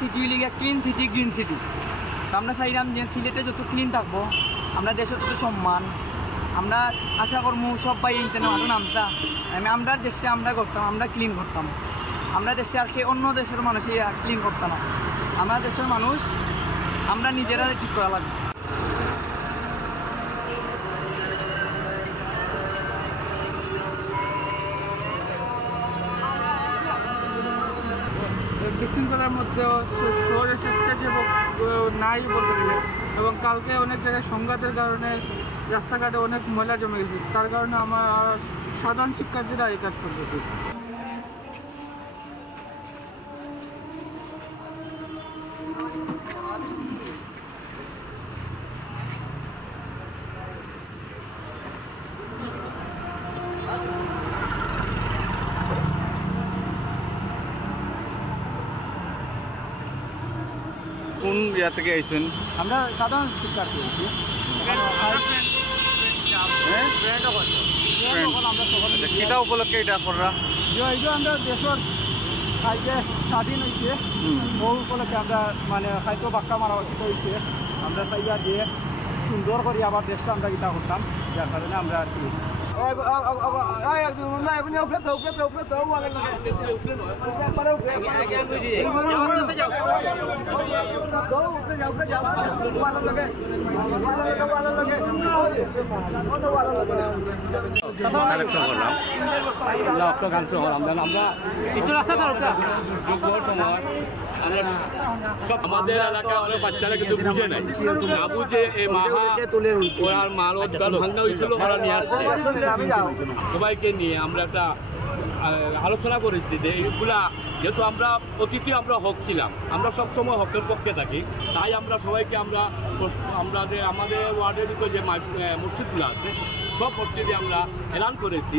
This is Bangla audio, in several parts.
সিটি লিগে ক্লিন সিটি গ্রিন সিটি। তো আমরা চাইলাম যে সিলেটে যত ক্লিন থাকবো, আমরা দেশের তত সম্মান। আমরা আশা করবো সব ভাই ইন্টারনেট মানুষ নামতা আমরা দেশে আমরা করতাম, আমরা ক্লিন করতাম। আমরা দেশে আর কি অন্য দেশের মানুষই ক্লিন করতাম না। আমরা দেশের মানুষ আমরা নিজেরা ঠিক করা লাগবে। বিশৃঙ্খলার মধ্যেও শহরের স্বেচ্ছাসেবক নাই বলতে গেলে, এবং কালকে অনেক জায়গায় সংঘাতের কারণে রাস্তাঘাটে অনেক ময়লা জমে গেছে। তার কারণে আমার সাধারণ শিক্ষার্থীরা এই কাজ করতেছে। কোন ইয়া থেকে আইছেন? আমরা সাধারণ শিক্ষার্থী হয়েছি। কিতা উপলক্ষে এটা করা? আমরা দেশের খাইতে স্বাধীন হয়েছে, বহু উপলক্ষে আমরা মানে খাইতে বাক্কা মারা হয়েছে। আমরা চাইয়া দিয়ে সুন্দর করে আবার দেশটা আমরা গীতা করতাম, যার কারণে আমরা আর কি আমাদের এলাকা অনেক বাচ্চারা কিন্তু বুঝে নাই, না বুঝে এই ওরার মাল ভাঙা হয়েছিল, ওরা নিয়ে আসছে। সবাইকে নিয়ে আমরা একটা আলোচনা করেছি যে এইগুলা যেহেতু আমরা অতিথি, আমরা হক ছিলাম, আমরা সবসময় হকের পক্ষে থাকি, তাই আমরা সবাইকে আমরা যে আমাদের ওয়ার্ডের ভিতরে যে মসজিদগুলো আছে সব মসজিদে আমরা এলান করেছি।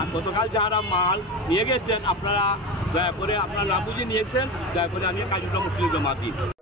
আর গতকাল যারা মাল নিয়ে গেছেন আপনারা দয়া করে আপনারা না বুঝে নিয়েছেন, দয়া করে আমি কাজীটা মসজিদে জমা দিই।